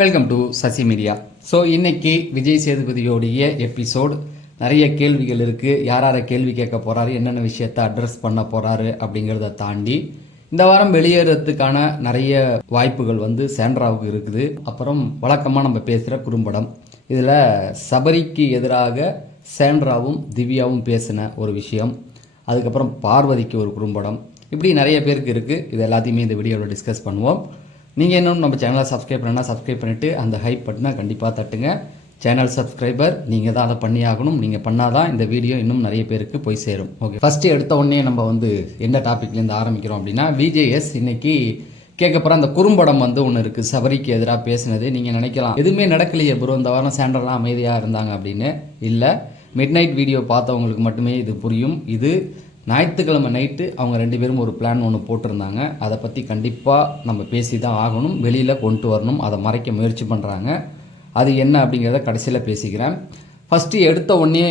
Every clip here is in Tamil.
Welcome to Sasi media so இன்னைக்கு விஜய் சேதுபதியோடைய எபிசோட் நிறைய கேள்விகள் இருக்குது யார் யாரை கேள்வி கேட்க போகிறாரு என்னென்ன விஷயத்தை அட்ரஸ் பண்ண போகிறாரு அப்படிங்கிறத தாண்டி இந்த வாரம் வெளியேறதுக்கான நிறைய வாய்ப்புகள் வந்து சேண்ட்ராவுக்கு இருக்குது. அப்புறம் வழக்கமாக நம்ம பேசுகிற குறும்படம். இதில் சபரிக்கு எதிராக சேண்ட்ராவும் திவ்யாவும் பேசின ஒரு விஷயம். அதுக்கப்புறம் பார்வதிக்கு ஒரு குறும்படம். இப்படி நிறைய பேருக்கு இருக்குது இது எல்லாத்தையுமே இந்த வீடியோவில் டிஸ்கஸ் பண்ணுவோம். நீங்கள் இன்னும் நம்ம சேனலை சப்ஸ்கிரைப் பண்ணால் சப்ஸ்கிரைப் பண்ணிவிட்டு அந்த ஹைப் பட்டனை கண்டிப்பாக தட்டுங்க. சேனல் சப்ஸ்கிரைபர் நீங்கள் தான் அதை பண்ணி ஆகணும் நீங்கள் பண்ணாதான் இந்த வீடியோ இன்னும் நிறைய பேருக்கு போய் சேரும். ஓகே ஃபஸ்ட்டு எடுத்த உடனே நம்ம வந்து என்ன டாப்பிக்லேருந்து ஆரம்பிக்கிறோம் அப்படின்னா விஜேஎஸ் இன்னைக்கு கேட்க போகிற அந்த குறும்படம் வந்து ஒன்று இருக்குது சபரிக்கு எதிராக பேசினது. நீங்கள் நினைக்கலாம் எதுவுமே நடக்கலையே ப்ரோ இந்த வாரம் சேண்டர்லாம் அமைதியாக இருந்தாங்க அப்படின்னு. இல்லை மிட் நைட் வீடியோ பார்த்தவங்களுக்கு மட்டுமே இது புரியும். இது ஞாயிற்றுக்கிழமை நைட்டு அவங்க ரெண்டு பேரும் ஒரு பிளான் ஒன்று போட்டிருந்தாங்க. அதை பற்றி கண்டிப்பாக நம்ம பேசி தான் ஆகணும். வெளியில் கொண்டு வரணும். அதை மறைக்க முயற்சி பண்ணுறாங்க அது என்ன அப்படிங்கிறத கடைசியில் பேசிக்கிறேன். ஃபஸ்ட்டு எடுத்த உடனே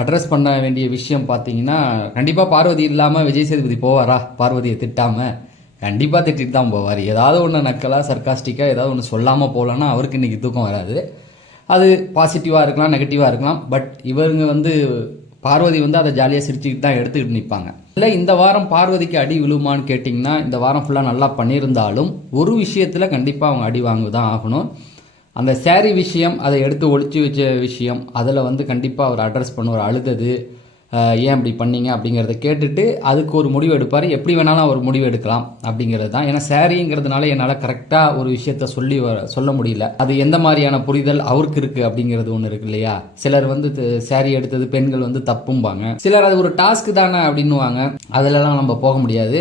அட்ரஸ் பண்ண வேண்டிய விஷயம் பார்த்தீங்கன்னா கண்டிப்பாக பார்வதி இல்லாமல் விஜய் சேதுபதி போவாரா? பார்வதியை திட்டாமல் கண்டிப்பாக திட்டிட்டு தான் போவார். ஏதாவது ஒன்று நக்கலாக சர்க்காஸ்டிக்காக ஏதாவது ஒன்று சொல்லாமல் போகலன்னா அவருக்கு இன்றைக்கி தூக்கம் வராது. அது பாசிட்டிவாக இருக்கலாம் நெகட்டிவாக இருக்கலாம். பட் இவருங்க வந்து பார்வதி வந்து அதை ஜாலியாக சிரிச்சுக்கிட்டு தான் எடுத்துக்கிட்டு நிற்பாங்க. இல்லை இந்த வாரம் பார்வதிக்கு அடி விழுமான்னு கேட்டிங்கன்னா இந்த வாரம் ஃபுல்லாக நல்லா பண்ணியிருந்தாலும் ஒரு விஷயத்தில் கண்டிப்பாக அவங்க அடி வாங்க தான் ஆகணும். அந்த saree விஷயம் அதை எடுத்து ஒழிச்சு வச்ச விஷயம் அதில் வந்து கண்டிப்பாக அவர் அட்ரஸ் பண்ணுவார் அழுதது ஏன் இப்படி பண்ணீங்க அப்படிங்கிறத கேட்டுட்டு அதுக்கு ஒரு முடிவு எடுப்பார். எப்படி வேணாலும் அவர் முடிவு எடுக்கலாம் அப்படிங்கிறது தான். ஏன்னா சாரிங்கிறதுனால என்னால் கரெக்டாக ஒரு விஷயத்த சொல்லி வர சொல்ல முடியல. அது எந்த மாதிரியான புரிதல் அவருக்கு இருக்குது அப்படிங்கிறது ஒன்று இருக்கு இல்லையா? சிலர் வந்து சாரி எடுத்தது பெண்கள் வந்து தப்பும்பாங்க. சிலர் அது ஒரு டாஸ்க் தானே அப்படின்னுவாங்க. அதிலலாம் நம்ம போக முடியாது.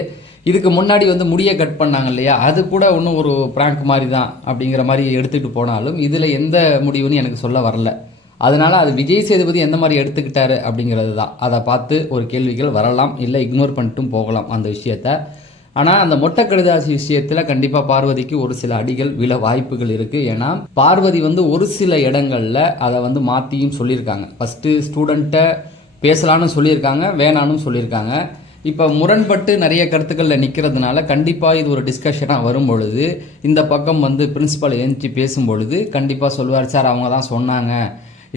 இதுக்கு முன்னாடி வந்து முடியை கட் பண்ணாங்க இல்லையா? அது கூட இன்னும் ஒரு ப்ராங்க் மாதிரி தான் அப்படிங்கிற மாதிரி எடுத்துகிட்டு போனாலும் இதில் எந்த முடிவுன்னு எனக்கு சொல்ல வரல. அதனால் அது விஜய் சேதுபதி எந்த மாதிரி எடுத்துக்கிட்டாரு அப்படிங்கிறது தான் அதை பார்த்து ஒரு கேள்விகள் வரலாம் இல்லை இக்னோர் பண்ணிட்டும் போகலாம் அந்த விஷயத்த. ஆனால் அந்த மொட்டை கடுதாசி விஷயத்தில் கண்டிப்பாக பார்வதிக்கு ஒரு சில அடிகள் விழ வாய்ப்புகள் இருக்குது ஏன்னா பார்வதி வந்து ஒரு சில இடங்களில் அதை வந்து மாற்றியும் சொல்லியிருக்காங்க. ஃபஸ்ட்டு ஸ்டூடெண்ட்டை பேசலான்னு சொல்லியிருக்காங்க வேணான்னு சொல்லியிருக்காங்க. இப்போ முரண்பட்டு நிறைய கருத்துக்களில் நிற்கிறதுனால கண்டிப்பாக இது ஒரு டிஸ்கஷனாக வரும் பொழுது இந்த பக்கம் வந்து பிரின்ஸிபல் எழுந்துச்சு பேசும்பொழுது கண்டிப்பாக சொல்லுவார் சார் அவங்க தான் சொன்னாங்க.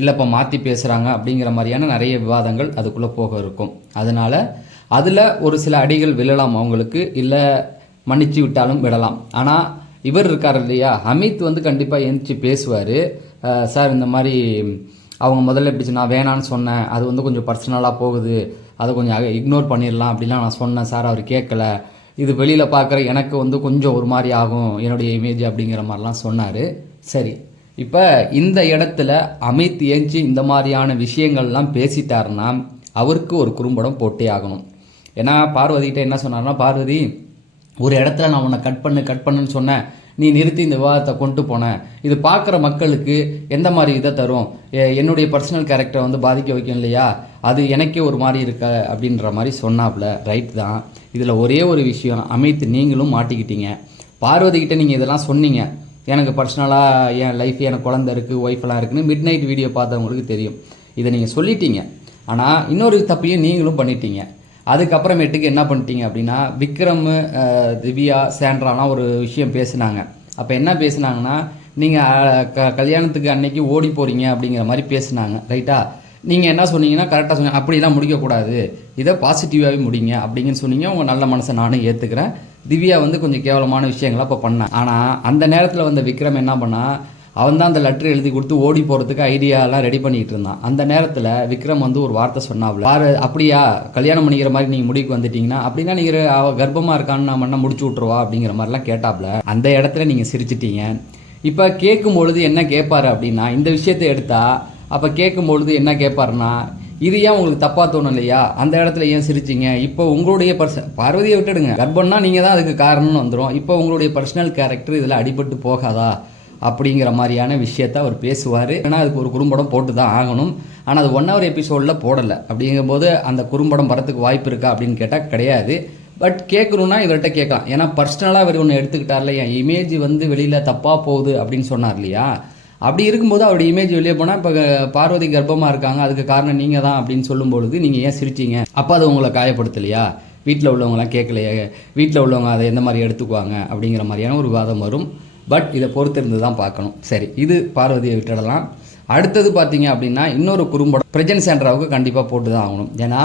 இல்லைப்பா மாற்றி பேசுகிறாங்க அப்படிங்கிற மாதிரியான நிறைய விவாதங்கள் அதுக்குள்ளே போக இருக்கும். அதனால் அதில் ஒரு சில அடிகள் விழலாம் அவங்களுக்கு இல்லை மன்னிச்சு விட்டாலும் விடலாம். ஆனால் இவர் இருக்கார் இல்லையா? அமித் வந்து கண்டிப்பாக எழுந்துச்சு பேசுவார். சார் இந்த மாதிரி அவங்க முதல்ல எப்படிச்சு நான் வேணான்னு சொன்னேன். அது வந்து கொஞ்சம் பர்சனலாக போகுது. அதை கொஞ்சம் இக்னோர் பண்ணிடலாம் அப்படிலாம் நான் சொன்னேன். சார் அவர் கேட்கல இது வெளியில் பார்க்குற எனக்கு வந்து கொஞ்சம் ஒரு மாதிரி ஆகும். என்னுடைய இமேஜ் அப்படிங்கிற மாதிரிலாம் சொன்னார். சரி. இப்போ இந்த இடத்துல அமித் ஏஞ்சி இந்த மாதிரியான விஷயங்கள்லாம் பேசிட்டாருன்னா அவருக்கு ஒரு குறும்படம் போட்டே ஆகணும். ஏன்னா பார்வதிகிட்ட என்ன சொன்னார்னா பார்வதி ஒரு இடத்துல நான் உன்னை கட் பண்ணு கட் பண்ணுன்னு சொன்னேன். நீ நிறுத்தி இந்த விவாதத்தை கொண்டு போனேன் இது பார்க்குற மக்களுக்கு எந்த மாதிரி இதை தரும்? என்னுடைய பர்சனல் கேரக்டரை வந்து பாதிக்க வைக்கும் இல்லையா? அது எனக்கே ஒரு மாதிரி இருக்க? அப்படின்ற மாதிரி சொன்னாப்புல ரைட் தான். இதில் ஒரே ஒரு விஷயம் அமைத்து நீங்களும் மாட்டிக்கிட்டீங்க. பார்வதிக்கிட்ட நீங்கள் இதெல்லாம் சொன்னீங்க. எனக்கு பர்சனலாக என் லைஃப் எனக்கு குழந்த இருக்குது ஒய்ஃபெல்லாம் இருக்குன்னு மிட் நைட் வீடியோ பார்த்தவங்களுக்கு தெரியும். இதை நீங்கள் சொல்லிட்டீங்க. ஆனால் இன்னொரு தப்பையும் நீங்களும் பண்ணிட்டீங்க. அதுக்கப்புறமேட்டுக்கு என்ன பண்ணிட்டீங்க அப்படின்னா விக்ரம் திவ்யா சேண்ட்ராலாம் ஒரு விஷயம் பேசினாங்க. அப்போ என்ன பேசுனாங்கன்னா நீங்கள் க கல்யாணத்துக்கு அன்னைக்கு ஓடி போகிறீங்க அப்படிங்கிற மாதிரி பேசுனாங்க. ரைட்டா நீங்கள் என்ன சொன்னீங்கன்னா கரெக்டாக சொன்னீங்க. அப்படிலாம் முடிக்கக்கூடாது. இதை பாசிட்டிவாகவே முடிங்க அப்படிங்கன்னு சொன்னீங்க. உங்கள் நல்ல மனசை நானும் ஏற்றுக்கிறேன் திவ்யா வந்து கொஞ்சம் கேவலமான விஷயங்களை இப்போ பண்ணேன் ஆனால் அந்த நேரத்தில் வந்த விக்ரம் என்ன பண்ணால் அவன் தான் அந்த லெட்டர் எழுதி கொடுத்து ஓடி போகிறதுக்கு ஐடியாலாம் ரெடி பண்ணிகிட்டு இருந்தான். அந்த நேரத்தில் விக்ரம் வந்து ஒரு வார்த்தை சொன்னாப்ல. யார் அப்படியா? கல்யாணம் பண்ணிக்கிற மாதிரி நீங்கள் முடிவுக்கு வந்துட்டீங்கன்னா அப்படின்னா நீங்கள் அவள் கர்ப்பமாக இருக்கான்னு நான் மண்ணை முடிச்சு விட்ருவா அப்படிங்கிற மாதிரிலாம் கேட்டாப்ல. அந்த இடத்துல நீங்கள் சிரிச்சிட்டீங்க. இப்போ கேட்கும் பொழுது என்ன கேட்பாரு அப்படின்னா இந்த விஷயத்தை எடுத்தால் அப்போ கேட்கும்பொழுது என்ன கேட்பாருன்னா இது ஏன் உங்களுக்கு தப்பாக தோணும் இல்லையா அந்த இடத்துல ஏன் சிரிச்சீங்க? இப்போ உங்களுடைய பர்சன் பார்வதியை விட்டுடுங்க. கர்ப்பம்னா நீங்கள் தான் அதுக்கு காரணம்னு வந்துடும் இப்போ உங்களுடைய பர்சனல் கேரக்டர் இதில் அடிபட்டு போகாதா? அப்படிங்கிற மாதிரியான விஷயத்த அவர் பேசுவார். ஏன்னா அதுக்கு ஒரு குறும்படம் போட்டு தான் ஆகணும். ஆனால் அது ஒன் ஹவர் எபிசோடில் போடலை. அப்படிங்கும்போது அந்த குறும்படம் வரத்துக்கு வாய்ப்பு இருக்கா அப்படின்னு கேட்டால் கிடையாது. பட் கேட்கணுன்னா இவர்கிட்ட கேட்கலாம். ஏன்னா பர்சனலாக இவர் ஒன்று எடுத்துக்கிட்டார்ல. என் இமேஜ் வந்து வெளியில் தப்பாக போகுது அப்படின்னு சொன்னார் இல்லையா? அப்படி இருக்கும்போது அவருடைய இமேஜ் வெளியே போனால் இப்போ பார்வதி கர்ப்பமாக இருக்காங்க அதுக்கு காரணம் நீங்கள் தான் அப்படின்னு சொல்லும்பொழுது நீங்கள் ஏன் சிரிச்சீங்க? அப்போ அது உங்களை காயப்படுத்தலையா? வீட்டில் உள்ளவங்களாம் கேட்கலையே. வீட்டில் உள்ளவங்க அதை எந்த மாதிரி எடுத்துக்குவாங்க அப்படிங்கிற மாதிரியான ஒரு விவாதம் வரும். பட் இதை பொறுத்திருந்து தான் பார்க்கணும். சரி இது பார்வதியை விட்டுடலாம். அடுத்தது பார்த்தீங்க அப்படின்னா இன்னொரு குறும்படம் பிரஜன் சேண்ட்ராவுக்கு கண்டிப்பாக போட்டு தான் ஆகணும். ஏன்னா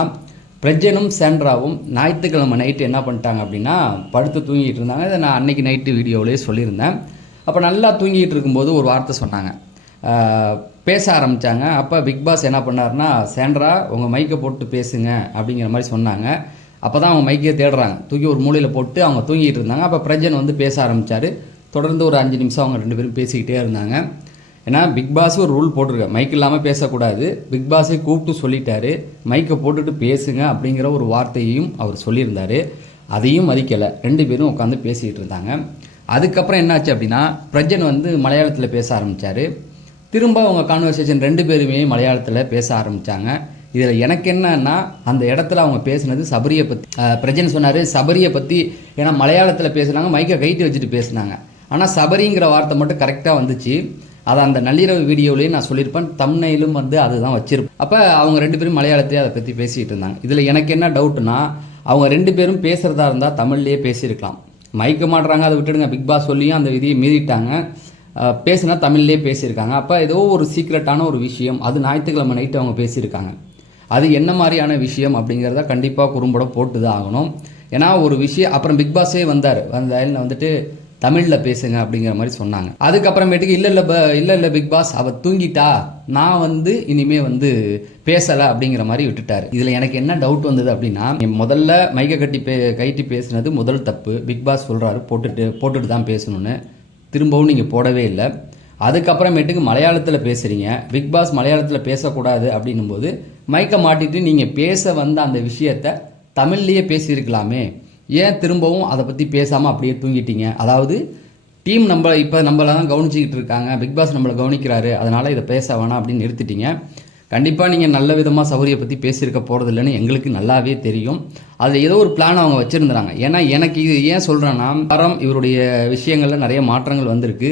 பிரஜனும் சேண்ட்ராவும் ஞாயிற்றுக்கிழமை நைட்டு என்ன பண்ணிட்டாங்க அப்படின்னா படுத்து தூங்கிட்டு இருந்தாங்க. இதை நான் அன்னைக்கு நைட்டு வீடியோவிலேயே சொல்லியிருந்தேன். அப்போ நல்லா தூங்கிட்டு இருக்கும்போது ஒரு வார்த்தை சொன்னாங்க. பேச ஆரம்பித்தாங்க அப்போ பிக் பாஸ் என்ன பண்ணாருன்னா சேண்ட்ரா உங்கள் மைக்கை போட்டு பேசுங்க அப்படிங்கிற மாதிரி சொன்னாங்க. அப்போ தான் அவங்க மைக்கே தேடுறாங்க. தூக்கி ஒரு மூலையில் போட்டு அவங்க தூங்கிட்டு இருந்தாங்க. அப்போ பிரஜன் வந்து பேச ஆரம்பித்தார் தொடர்ந்து ஒரு அஞ்சு நிமிஷம் அவங்க ரெண்டு பேரும் பேசிக்கிட்டே இருந்தாங்க. ஏன்னா பிக் பாஸ் ஒரு ரூல் போட்டிருக்காரு மைக் இல்லாமல் பேசக்கூடாது. பிக் கூப்பிட்டு சொல்லிட்டாரு. மைக்கை போட்டுட்டு பேசுங்க அப்படிங்கிற ஒரு வார்த்தையையும் அவர் சொல்லியிருந்தார். அதையும் மதிக்கலை. ரெண்டு பேரும் உட்காந்து பேசிக்கிட்டு இருந்தாங்க. அதுக்கப்புறம் என்னாச்சு அப்படின்னா பிரஜன் வந்து மலையாளத்தில் பேச ஆரம்பித்தார் திரும்ப அவங்க கான்வர்சேஷன் ரெண்டு பேருமே மலையாளத்தில் பேச ஆரம்பித்தாங்க இதில் எனக்கு என்னன்னா அந்த இடத்துல அவங்க பேசுனது சபரியை பற்றி பிரஜன் சொன்னார் சபரியை பற்றி ஏன்னா மலையாளத்தில் பேசுனாங்க மைக்கை கைட்டு வச்சுட்டு பேசுனாங்க. ஆனால் சபரிங்கிற வார்த்தை மட்டும் கரெக்டாக வந்துச்சு. அதை அந்த நள்ளிரவு வீடியோவிலேயே நான் சொல்லியிருப்பேன். தம்னையிலும் வந்து அதுதான் வச்சிருப்பேன். அப்போ அவங்க ரெண்டு பேரும் மலையாளத்திலே அதை பற்றி பேசிகிட்டு இருந்தாங்க. இதில் எனக்கு என்ன டவுட்னா அவங்க ரெண்டு பேரும் பேசுகிறதா இருந்தால் தமிழ்லேயே பேசியிருக்கலாம். மயக்க மாட்டுறாங்க அதை விட்டுடுங்க. பிக் பாஸ் சொல்லியும் அந்த விதியை மீறிட்டாங்க. பேசுனா தமிழ்லேயே பேசியிருக்காங்க. அப்போ ஏதோ ஒரு சீக்ரெட்டான ஒரு விஷயம் அது ஞாயிற்றுக்கிழமை நைட்டு அவங்க பேசியிருக்காங்க. அது என்ன மாதிரியான விஷயம் அப்படிங்கிறத கண்டிப்பாக குறும்படம் போட்டு தான் ஆகணும். ஏன்னா ஒரு விஷயம் அப்புறம் பிக் பாஸே வந்தார். அந்த வந்துட்டு தமிழில் பேசுங்க அப்படிங்கிற மாதிரி சொன்னாங்க. அதுக்கப்புறமேட்டுக்கு இல்லை இல்லை இல்லை இல்லை பிக் பாஸ் அவள் தூங்கிட்டா நான் வந்து இனிமே வந்து பேசலை அப்படிங்கிற மாதிரி விட்டுட்டாரு. இதில் எனக்கு என்ன டவுட் வந்தது அப்படின்னா முதல்ல மைக்க கட்டி பே கைட்டி பேசுனது முதல் தப்பு. பிக் பாஸ் சொல்கிறாரு போட்டுட்டு போட்டுட்டு தான் பேசணும்னு. திரும்பவும் நீங்கள் போடவே இல்லை. அதுக்கப்புறமேட்டுக்கு மலையாளத்தில் பேசுகிறீங்க பிக் பாஸ் மலையாளத்தில் பேசக்கூடாது அப்படின்னும் போது மைக்கை மாட்டிட்டு நீங்கள் பேச வந்த அந்த விஷயத்த தமிழ்லேயே பேசியிருக்கலாமே. ஏன் திரும்பவும் அதை பற்றி பேசாமல் அப்படியே தூங்கிட்டீங்க? அதாவது டீம் நம்ம இப்போ நம்மள தான் கவனிச்சிக்கிட்டு இருக்காங்க. பிக் பாஸ் நம்மளை கவனிக்கிறாரு. அதனால் இதை பேச வேணாம் அப்படின்னு நிறுத்திட்டீங்க. கண்டிப்பாக நீங்கள் நல்ல விதமாக சௌரியை பற்றி பேசியிருக்க போகிறது இல்லைன்னு எங்களுக்கு நல்லாவே தெரியும். அதில் ஏதோ ஒரு பிளான் அவங்க வச்சுருந்துறாங்க ஏன்னா எனக்கு இது ஏன் சொல்கிறேன்னா வாரம் இவருடைய விஷயங்களில் நிறைய மாற்றங்கள் வந்திருக்கு.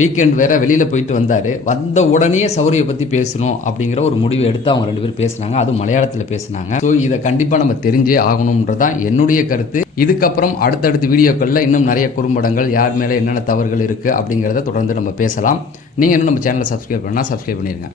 வீக்கெண்ட் வேற வெளியில் போயிட்டு வந்தார். வந்த உடனே சௌரியை பற்றி பேசணும் அப்படிங்கிற ஒரு முடிவு எடுத்து அவங்க ரெண்டு பேரும் பேசினாங்க. அதுவும் மலையாளத்தில் பேசினாங்க. ஸோ இதை கண்டிப்பாக நம்ம தெரிஞ்சே ஆகணுன்றதான் என்னுடைய கருத்து. இதுக்கப்புறம் அடுத்தடுத்த வீடியோக்களில் இன்னும் நிறைய குறும்படங்கள் யார் மேலே என்னென்ன தவறுகள் இருக்குது அப்படிங்கிறத தொடர்ந்து நம்ம பேசலாம். நீங்கள் இன்னும் நம்ம சேனலை சப்ஸ்கிரைப் பண்ணால் சப்ஸ்கிரைப் பண்ணிடுங்க